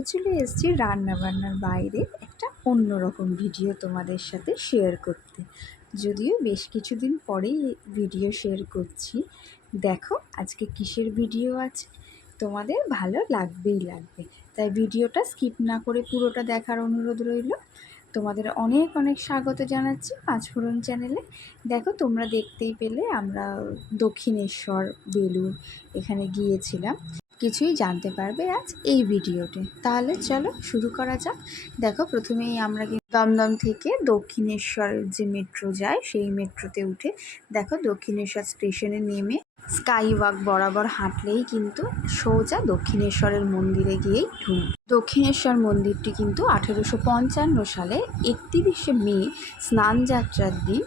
আজকে চলে এসেছি রান্নাবান্নার বাইরে একটা অন্যরকম ভিডিও তোমাদের সাথে শেয়ার করতে। যদিও বেশ কিছুদিন পরেই ভিডিও শেয়ার করছি। দেখো, আজকে কিসের ভিডিও আছে? তোমাদের ভালো লাগবেই লাগবে। তাই ভিডিওটা স্কিপ না করে পুরোটা দেখার অনুরোধ রইল। তোমাদের অনেক অনেক স্বাগত জানাচ্ছি পাঁচফোড়ন চ্যানেলে দেখো, তোমরা দেখতেই পেলে আমরা দক্ষিণেশ্বর বেলুর এখানে গিয়েছিলাম। কিছুই জানতে পারবে আজ এই ভিডিওতে। তাহলে চলো শুরু করা যাক। দেখো, প্রথমেই আমরা দমদম থেকে দক্ষিণেশ্বর যে মেট্রো যায়, সেই মেট্রোতে উঠে দেখো দক্ষিণেশ্বর স্টেশনে নেমে স্কাই ওয়াক বরাবর হাঁটলেই কিন্তু সোজা দক্ষিণেশ্বরের মন্দিরে গিয়েই ঢুক। দক্ষিণেশ্বর মন্দিরটি কিন্তু আঠেরোশো পঞ্চান্ন সালে একত্রিশে মে স্নানযাত্রার দিন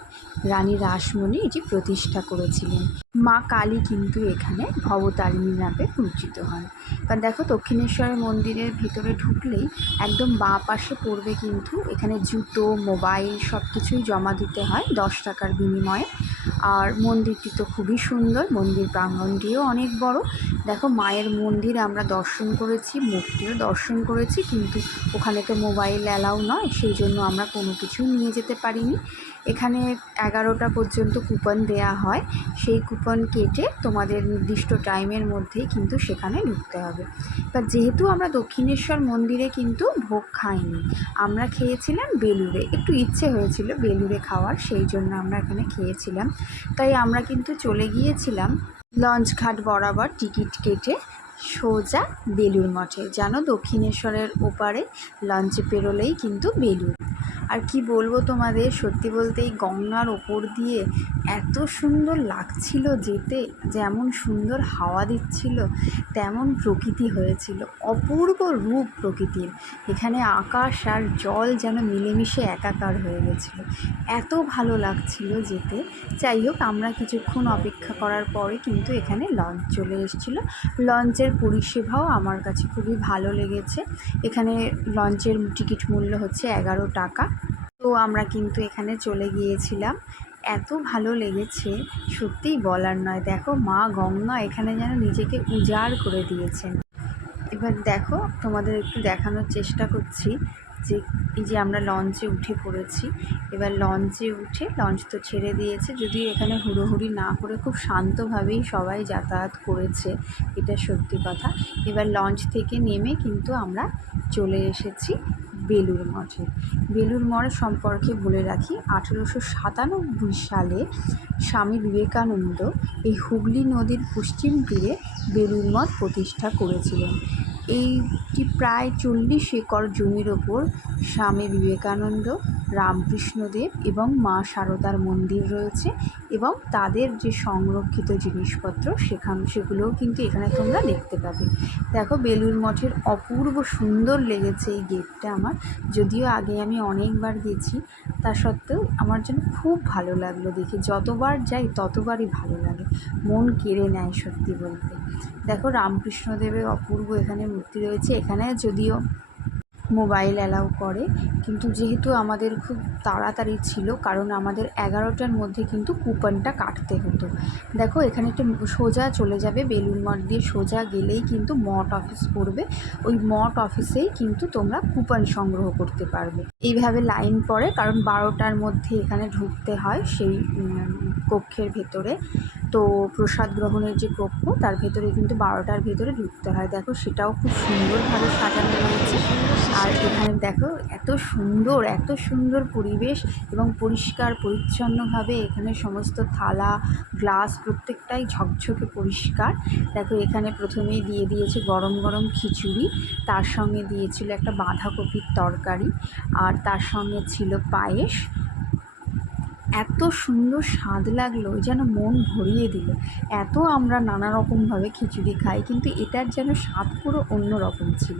রানী রাসমণি এটি প্রতিষ্ঠা করেছিলেন। মা কালী কিন্তু এখানে ভবতারিণী নামে পরিচিত হন। কারণ দেখো দক্ষিণেশ্বরের মন্দিরের ভিতরে ঢুকলেই একদম বাঁ পাশে পড়বে কিন্তু এখানে জুতো, মোবাইল সব কিছুই জমা দিতে হয় দশ টাকার বিনিময়ে। আর মন্দিরটি তো খুবই সুন্দর মন্দির প্রাঙ্গণটিও অনেক বড়। দেখো মায়ের মন্দির আমরা দর্শন করেছি, মূর্তিও দর্শন করেছি, কিন্তু ওখানে তো মোবাইল অ্যালাউ নয়, সেই জন্য আমরা কোনো কিছু নিয়ে যেতে পারিনি। এখানে এগারোটা পর্যন্ত কুপন দেয়া হয়, সেই কুপন কেটে তোমাদের নির্দিষ্ট টাইমের মধ্যেই কিন্তু সেখানে ঢুকতে হবে। এবার যেহেতু আমরা দক্ষিণেশ্বর মন্দিরে কিন্তু ভোগ খাইনি, আমরা খেয়েছিলাম বেলুড়ে, একটু ইচ্ছে হয়েছিল বেলুড়ে খাওয়ার, সেই জন্য আমরা এখানে খেয়েছিলাম। তাই আমরা কিন্তু চলে গিয়েছিলাম লঞ্চ ঘাট বরাবর টিকিট কেটে সোজা বেলুর মঠে। যেন দক্ষিণেশ্বরের ওপারে লঞ্চে পেরোলেই কিন্তু বেলুর আর কি বলব তোমাদের? সত্যি বলতে এই গঙ্গার ওপর দিয়ে এত সুন্দর লাগছিল যেতে, যেমন সুন্দর হাওয়া দিচ্ছিল, তেমন প্রকৃতি হয়েছিল, অপূর্ব রূপ প্রকৃতির। এখানে আকাশ আর জল যেন মিলেমিশে একাকার হয়ে গেছিল। এত ভালো লাগছিল যেতে। যাই হোক, আমরা কিছুক্ষণ অপেক্ষা করার পরে কিন্তু এখানে লঞ্চ চলে এসেছিল। লঞ্চের পরিষেবাও আমার কাছে খুবই ভালো লেগেছে। এখানে লঞ্চের টিকিট মূল্য হচ্ছে এগারো টাকা। তো আমরা কিন্তু এখানে চলে গিয়েছিলাম। এত ভালো লেগেছে, সত্যিই বলার নয়। দেখো মা গঙ্গা এখানে যেন নিজেকে উজাড় করে দিয়েছেন। এবার দেখো তোমাদের একটু দেখানোর চেষ্টা করছি যে এই যে আমরা লঞ্চে উঠে পড়েছি। এবার লঞ্চে উঠে লঞ্চ তো ছেড়ে দিয়েছে, যদিও এখানে হুড়োহুড়ি না করে খুব শান্তভাবেই সবাই যাতায়াত করেছে, এটা সত্যি কথা। এবার লঞ্চ থেকে নেমে কিন্তু আমরা চলে এসেছি বেলুর মঠে। বেলুড় মঠ সম্পর্কে বলে রাখি, আঠেরোশো সাতানব্বই সালে স্বামী বিবেকানন্দ এই হুগলি নদীর পশ্চিম তীরে বেলুড় মঠ প্রতিষ্ঠা করেছিলেন। এইটি প্রায় চল্লিশ একর জমির ওপর স্বামী বিবেকানন্দ রামকৃষ্ণদেব এবং মা সারদার মন্দির রয়েছে এবং তাদের যে সংরক্ষিত জিনিসপত্র সেখান, সেগুলোও কিন্তু এখানে তোমরা দেখতে পাবে। দেখো বেলুর মঠের অপূর্ব সুন্দর লেগেছে এই গেটটা আমার। যদিও আগে আমি অনেকবার গেছি, তা সত্ত্বেও আমার জন্য খুব ভালো লাগল দেখে। যতবার যাই, ততবারই ভালো লাগে। মন কেড়ে নেয় সত্যি বলতে। দেখো, রামকৃষ্ণদেবের অপূর্ব এখানে মূর্তি রয়েছে। এখানে যদিও মোবাইল অ্যালাউ করে। কিন্তু যেহেতু আমাদের খুব তাড়াতাড়ি ছিল, কারণ আমাদের এগারোটার মধ্যে কিন্তু কুপনটা কাটতে হতো। দেখো, এখানে একটা সোজা চলে যাবে, বেলুন মঠ দিয়ে সোজা গেলেই কিন্তু মঠ অফিস পড়বে। ওই মঠ অফিসেই কিন্তু তোমরা কুপন সংগ্রহ করতে পারবে। এইভাবে লাইন পড়ে, কারণ বারোটার মধ্যে এখানে ঢুকতে হয় সেই কক্ষের ভেতরে। তো প্রসাদ গ্রহণের যে কক্ষ, তার ভেতরে কিন্তু বারোটার ভেতরে ঢুকতে হয়। দেখো, সেটাও খুব সুন্দরভাবে সাজানো রয়েছে আর এখানে দেখো এত সুন্দর এত সুন্দর পরিবেশ এবং পরিষ্কার, পরিচ্ছন্নভাবে এখানে সমস্ত থালা, গ্লাস প্রত্যেকটাই ঝকঝকে পরিষ্কার। দেখো এখানে প্রথমেই দিয়ে দিয়েছে গরম গরম খিচুড়ি, তার সঙ্গে দিয়েছিল একটা বাঁধাকপির তরকারি, আর তার সঙ্গে ছিল পায়েস। এত সুন্দর স্বাদ লাগল, যেন মন ভরিয়ে দিল। এত আমরা নানা রকমভাবে খিচুড়ি খাই, কিন্তু এটার যেন স্বাদ পুরো অন্য রকম ছিল।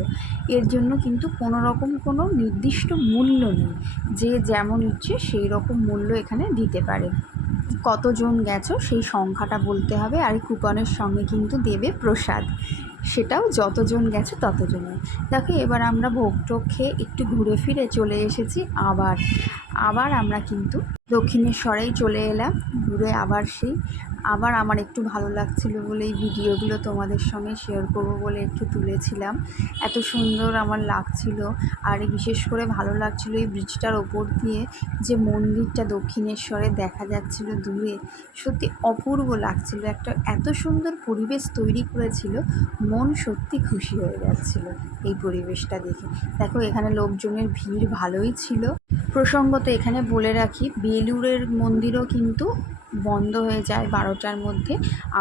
এর জন্য কিন্তু কোনো রকম কোনো নির্দিষ্ট মূল্য নেই। যে যেমন ইচ্ছে সেই রকম মূল্য এখানে দিতে পারে। কতজন গেছো সেই সংখ্যাটা বলতে হবে, আর কুপনের সঙ্গে কিন্তু দেবে প্রসাদ। সেটাও যতজন গেছে ততজনের। দেখো, এবার আমরা ভোগ টোগ খেয়ে একটু ঘুরে ফিরে চলে এসেছি আবার। আবার আমরা কিন্তু দক্ষিণেশ্বরেই চলে এলাম, ঘুরে আবার সেই। আবার আমার একটু ভালো লাগছিল বলে এই ভিডিওগুলো তোমাদের সঙ্গে শেয়ার করব বলে একটু তুলেছিলাম। এত সুন্দর আমার লাগছিল আর বিশেষ করে ভালো লাগছিল এই ব্রিজটার ওপর দিয়ে যে মন্দিরটা দক্ষিণেশ্বরে দেখা যাচ্ছিল দূরে। সত্যি অপূর্ব লাগছিল, একটা এত সুন্দর পরিবেশ তৈরি করেছিল, মন সত্যি খুশি হয়ে যাচ্ছিল এই পরিবেশটা দেখে। দেখো এখানে লোকজনের ভিড় ভালোই ছিল। প্রসঙ্গত এখানে বলে রাখি বেলুড়ের মন্দিরও কিন্তু বন্ধ হয়ে যায় বারোটার মধ্যে।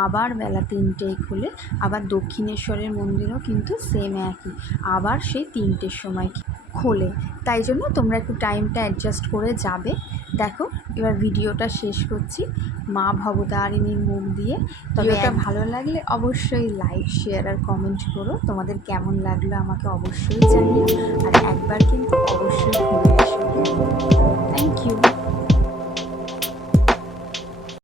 আবার বেলা তিনটেয় খুলে। আবার দক্ষিণেশ্বরের মন্দিরও কিন্তু সেম একই। আবার সেই তিনটের সময় খোলে। তাই জন্য তোমরা একটু টাইমটা অ্যাডজাস্ট করে যাবে। দেখো এবার ভিডিওটা শেষ করছি। মা ভবতারিণীর মুখ দিয়ে। তবে এটা ভালো লাগলে অবশ্যই লাইক শেয়ার আর কমেন্ট করো। তোমাদের কেমন লাগল আমাকে অবশ্যই জানিও। আর একবার কিন্তু অবশ্যই ঘুরে এসো। Thank you